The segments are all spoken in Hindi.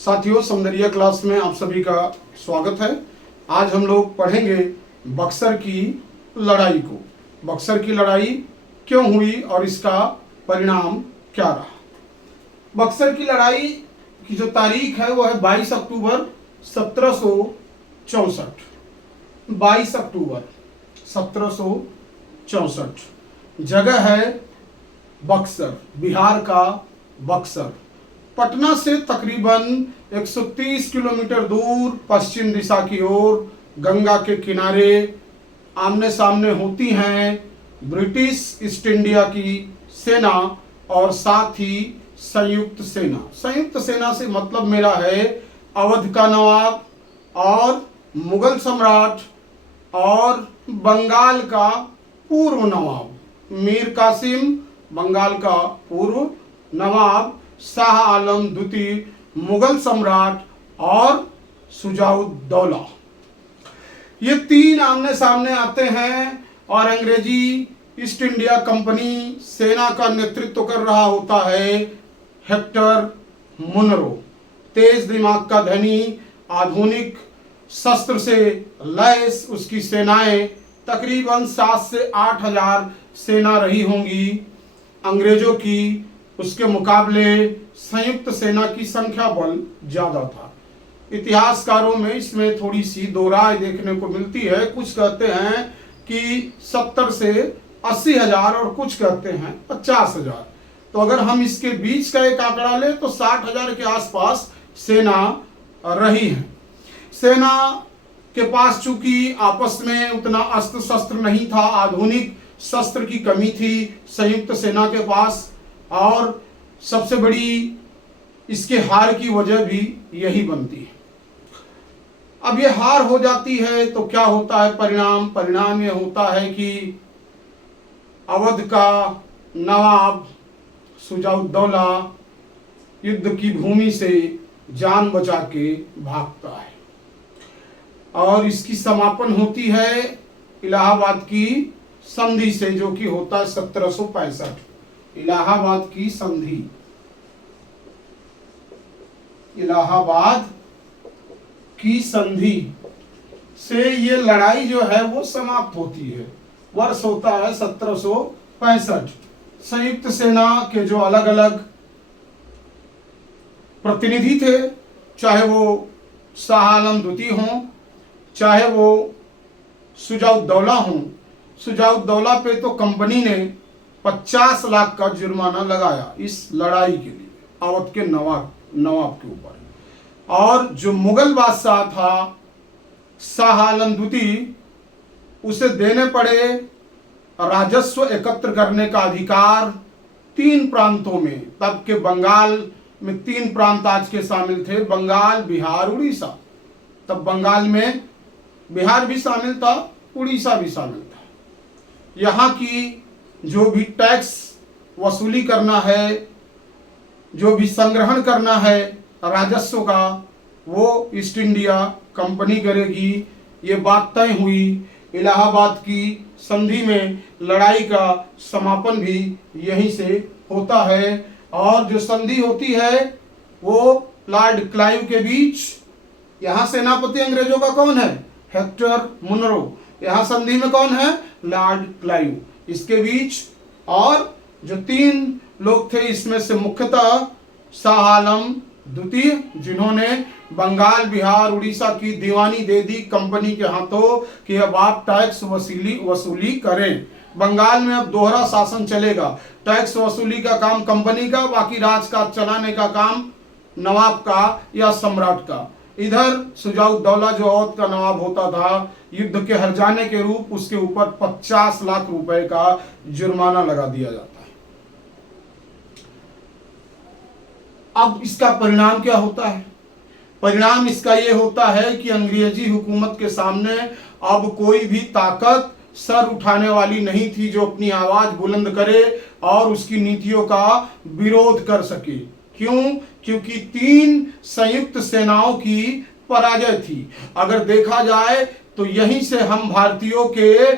साथियों, सौंदर्य क्लास में आप सभी का स्वागत है। आज हम लोग पढ़ेंगे बक्सर की लड़ाई को। बक्सर की लड़ाई क्यों हुई और इसका परिणाम क्या रहा। बक्सर की लड़ाई की जो तारीख है वो है 22 अक्टूबर 1764। 22 अक्टूबर 1764। जगह है बक्सर, बिहार का बक्सर। पटना से तकरीबन 130 किलोमीटर दूर पश्चिम दिशा की ओर गंगा के किनारे आमने सामने होती हैं ब्रिटिश ईस्ट इंडिया की सेना और साथ ही संयुक्त सेना। संयुक्त सेना से मतलब मेरा है अवध का नवाब और मुगल सम्राट और बंगाल का पूर्व नवाब मीर कासिम, बंगाल का पूर्व नवाब शाह आलम द्वितीय, मुगल सम्राट और सुजाउद्दौला। ये तीन आमने सामने आते हैं और अंग्रेजी ईस्ट इंडिया कंपनी सेना का नेतृत्व कर रहा होता है हेक्टर मुनरो। तेज दिमाग का धनी, आधुनिक शस्त्र से लैस उसकी सेनाएं तकरीबन 7 से 8 हजार सेना रही होंगी अंग्रेजों की। उसके मुकाबले संयुक्त सेना की संख्या बल ज्यादा था। इतिहासकारों में इसमें थोड़ी सी दो राय देखने को मिलती है। कुछ कहते हैं कि 70 से 80 हजार और कुछ कहते हैं 50 हजार। तो अगर हम इसके बीच का एक आंकड़ा ले तो 60 हजार के आसपास सेना रही है। सेना के पास चूंकि आपस में उतना अस्त्र शस्त्र नहीं था, आधुनिक शस्त्र की कमी थी संयुक्त सेना के पास, और सबसे बड़ी इसके हार की वजह भी यही बनती है। अब ये हार हो जाती है तो क्या होता है परिणाम ये होता है कि अवध का नवाब सुजाउद्दौला युद्ध की भूमि से जान बचा के भागता है और इसकी समापन होती है इलाहाबाद की संधि से, जो कि होता है 1765। इलाहाबाद की संधि, इलाहाबाद की संधि से ये लड़ाई जो है वो समाप्त होती है। वर्ष होता है 1765। संयुक्त सेना के जो अलग अलग प्रतिनिधि थे, चाहे वो शाह आलम द्वितीय हों, चाहे वो सुजाउद्दौला हों, सुजाउद्दौला पे तो कंपनी ने 50 लाख का जुर्माना लगाया इस लड़ाई के लिए अवध के नवाब के ऊपर। और जो मुगल बादशाह था शाह आलम द्वितीय, उसे देने पड़े राजस्व एकत्र करने का अधिकार 3 प्रांतों में। तब के बंगाल में 3 प्रांत आज के शामिल थे, बंगाल, बिहार, उड़ीसा। तब बंगाल में बिहार भी शामिल था, उड़ीसा भी शामिल था। यहाँ की जो भी टैक्स वसूली करना है, जो भी संग्रहण करना है राजस्व का, वो ईस्ट इंडिया कंपनी करेगी। ये बात तय हुई। इलाहाबाद की संधि में लड़ाई का समापन भी यहीं से होता है। और जो संधि होती है वो लॉर्ड क्लाइव के बीच। यहाँ सेनापति अंग्रेजों का कौन है? Hector Munro. यहाँ संधि में कौन है? Lord Clive. इसके बीच और जो 3 लोग थे, इसमें से मुख्यतः शाह आलम द्वितीय, जिन्होंने बंगाल, बिहार, उड़ीसा की दीवानी दे दी कंपनी के हाथों कि अब आप टैक्स वसूली करें। बंगाल में अब दोहरा शासन चलेगा, टैक्स वसूली का काम कंपनी का, बाकी राजकाज चलाने का काम नवाब का या सम्राट का। इधर सुजाउद्दौला जो अवध का नवाब होता था, युद्ध के हर जाने के रूप उसके ऊपर 50 लाख रुपए का जुर्माना लगा दिया जाता है। अब इसका परिणाम क्या होता है? परिणाम इसका यह होता है कि अंग्रेजी हुकूमत के सामने अब कोई भी ताकत सर उठाने वाली नहीं थी जो अपनी आवाज बुलंद करे और उसकी नीतियों का विरोध कर सके। क्यों? क्योंकि 3 संयुक्त सेनाओं की पराजय थी। अगर देखा जाए तो यहीं से हम भारतीयों के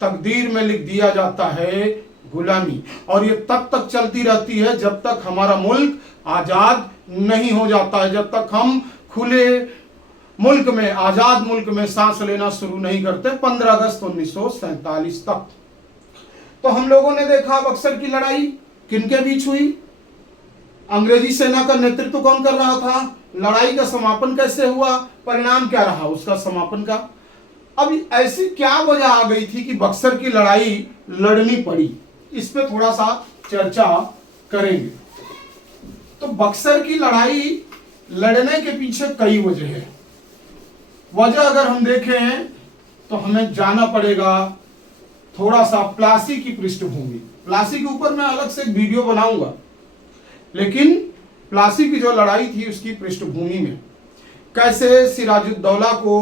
तकदीर में लिख दिया जाता है गुलामी, और ये तब तक चलती रहती है जब तक हमारा मुल्क आजाद नहीं हो जाता है जब तक हम खुले मुल्क में, आजाद मुल्क में सांस लेना शुरू नहीं करते 15 अगस्त 1947 तक। तो हम लोगों ने देखा बक्सर की लड़ाई किनके बीच हुई, अंग्रेजी सेना का नेतृत्व कौन कर रहा था, लड़ाई का समापन कैसे हुआ, परिणाम क्या रहा उसका समापन का। अब ऐसी क्या वजह आ गई थी कि बक्सर की लड़ाई लड़नी पड़ी, इस पे थोड़ा सा चर्चा करेंगे। तो बक्सर की लड़ाई लड़ने के पीछे कई वजह है। वजह अगर हम देखें तो हमें जाना पड़ेगा थोड़ा सा प्लासी की पृष्ठभूमि। प्लासी के ऊपर मैं अलग से एक वीडियो बनाऊंगा, लेकिन प्लासी की जो लड़ाई थी उसकी पृष्ठभूमि में कैसे सिराजुद्दौला को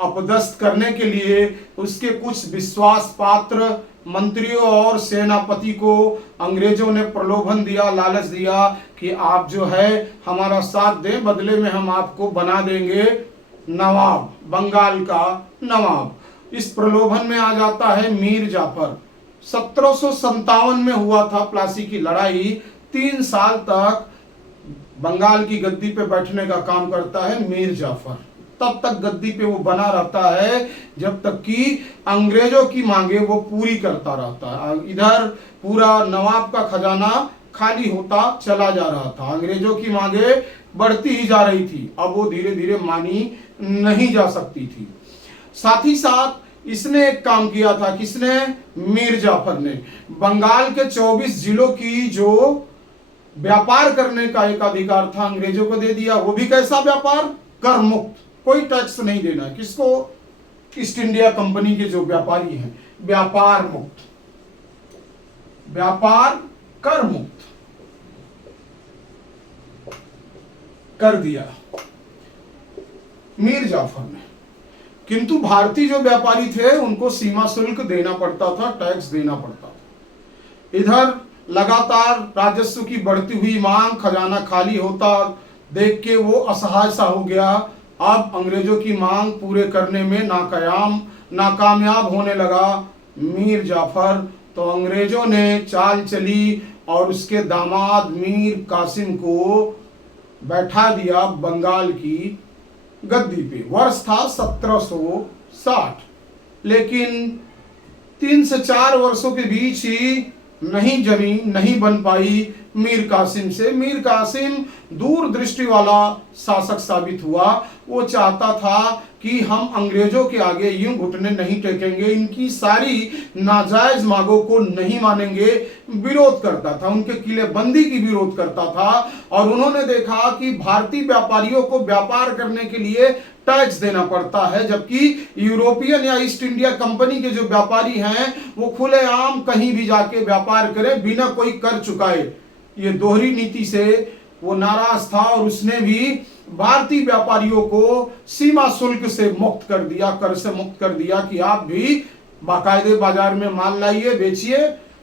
अपदस्थ करने के लिए उसके कुछ विश्वास पात्र मंत्रियों और सेनापति को अंग्रेजों ने प्रलोभन दिया, लालच दिया कि आप जो है हमारा साथ दें, बदले में हम आपको बना देंगे नवाब, बंगाल का नवाब। इस प्रलोभन में आ जाता है मीर जाफर। 1757 में हुआ था प्लासी की लड़ाई। 3 साल तक बंगाल की गद्दी पे बैठने का काम करता है मीर जाफर। तब तक गद्दी पे वो बना रहता है जब तक कि अंग्रेजों की मांगे वो पूरी करता रहता है। इधर पूरा नवाब का खजाना खाली होता चला जा रहा था, अंग्रेजों की मांगे बढ़ती ही जा रही थी, अब वो धीरे धीरे मानी नहीं जा सकती थी। साथ ही साथ इसने एक काम किया था, किसने, मीर जाफर ने, बंगाल के 24 जिलों की जो व्यापार करने का एक अधिकार था अंग्रेजों को दे दिया। वो भी कैसा व्यापार, कर मुक्त, कोई टैक्स नहीं देना। किसको, ईस्ट इंडिया कंपनी के जो व्यापारी हैं, व्यापार मुक्त, व्यापार कर मुक्त कर दिया मीर जाफर ने। किंतु भारतीय जो व्यापारी थे उनको सीमा शुल्क देना पड़ता था, टैक्स देना पड़ता था। इधर लगातार राजस्व की बढ़ती हुई मांग, खजाना खाली होता देख के वो असहाय सा हो गया। अब अंग्रेजों की मांग पूरे करने में नाकामयाब होने लगा मीर जाफर। तो अंग्रेजों ने चाल चली और उसके दामाद मीर कासिम को बैठा दिया बंगाल की गद्दी पे। वर्ष था 1760, लेकिन 3 से 4 वर्षों के बीच ही नहीं जमी, नहीं बन पाई मीर कासिम से। मीर कासिम दूरदृष्टि वाला शासक साबित हुआ। वो चाहता था कि हम अंग्रेजों के आगे यूं घुटने नहीं टेकेंगे, इनकी सारी नाजायज मांगों को नहीं मानेंगे। विरोध करता था, उनके किलेबंदी की विरोध करता था। और उन्होंने देखा कि भारतीय व्यापारियों को व्यापार करने के लिए टैक्स देना पड़ता है, जबकि यूरोपियन या ईस्ट इंडिया कंपनी के जो व्यापारी हैं वो खुलेआम कहीं भी जाके व्यापार करें बिना कोई कर चुकाए। ये दोहरी नीति से वो नाराज था और उसने भी भारतीय व्यापारियों को सीमा शुल्क से मुक्त कर दिया, कर से मुक्त कर दिया कि आप भी बाकायदे बाजार में माल लाइए, बेचिए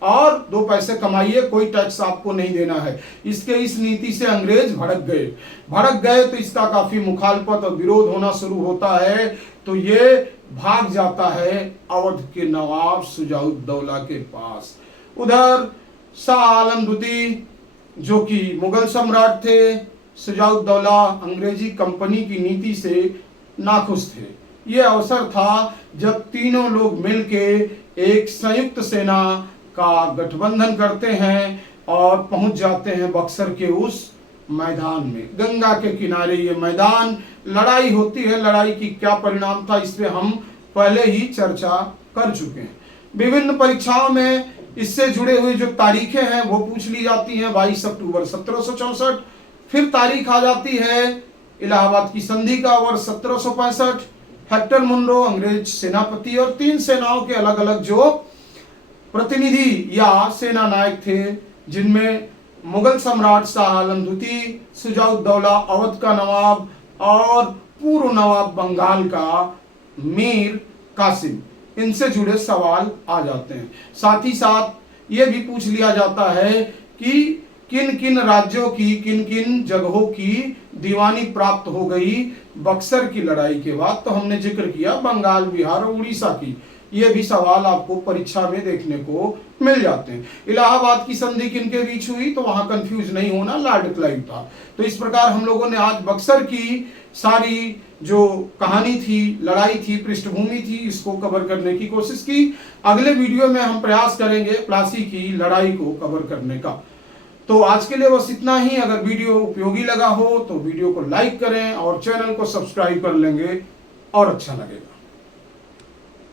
और 2 पैसे कमाइए, कोई टैक्स आपको नहीं देना है। इस नीति से अंग्रेज भड़क गए तो इसका काफी मुखालफत और विरोध होना शुरू होता है। तो ये भाग जाता है अवध के नवाब शुजाउद्दौला के पास। उधर शाह आलम द्वितीय जो कि मुगल सम्राट थे, शुजाउद्दौला अंग्रेजी कंपनी की नीति से नाखुश थे। यह अवसर था जब तीनों लोग मिलके एक संयुक्त सेना का गठबंधन करते हैं और पहुंच जाते हैं बक्सर के उस मैदान में। गंगा के किनारे ये मैदान, लड़ाई होती है। लड़ाई की क्या परिणाम था इस पे हम पहले ही चर्चा कर चुके हैं। विभिन्न परीक्षाओं में इससे जुड़े हुए जो तारीखें हैं वो पूछ ली जाती हैं। 22 अक्टूबर 1764, फिर तारीख आ जाती है इलाहाबाद की संधि का वर्ष 1765। हेक्टर मुनरो अंग्रेज सेनापति और 3 सेनाओं के अलग अलग जो प्रतिनिधि या सेना नायक थे, जिनमें मुगल सम्राट शाह आलम द्वितीय, शुजाउद्दौला अवध का नवाब और पूर्व नवाब बंगाल का मीर कासिम, इनसे जुड़े सवाल आ जाते हैं। साथ ही साथ ये भी पूछ लिया जाता है कि किन किन राज्यों की, किन किन जगहों की दीवानी प्राप्त हो गई बक्सर की लड़ाई के बाद। तो हमने जिक्र किया बंगाल, बिहार और उड़ीसा की। ये भी सवाल आपको परीक्षा में देखने को मिल जाते हैं। इलाहाबाद की संधि किनके बीच हुई, तो वहां कंफ्यूज नहीं होना, लॉर्ड क्लाइव था। तो इस प्रकार हम लोगों ने आज बक्सर की सारी जो कहानी थी, लड़ाई थी, पृष्ठभूमि थी, इसको कवर करने की कोशिश की। अगले वीडियो में हम प्रयास करेंगे प्लासी की लड़ाई को कवर करने का। तो आज के लिए बस इतना ही। अगर वीडियो उपयोगी लगा हो तो वीडियो को लाइक करें और चैनल को सब्सक्राइब कर लेंगे और अच्छा लगेगा।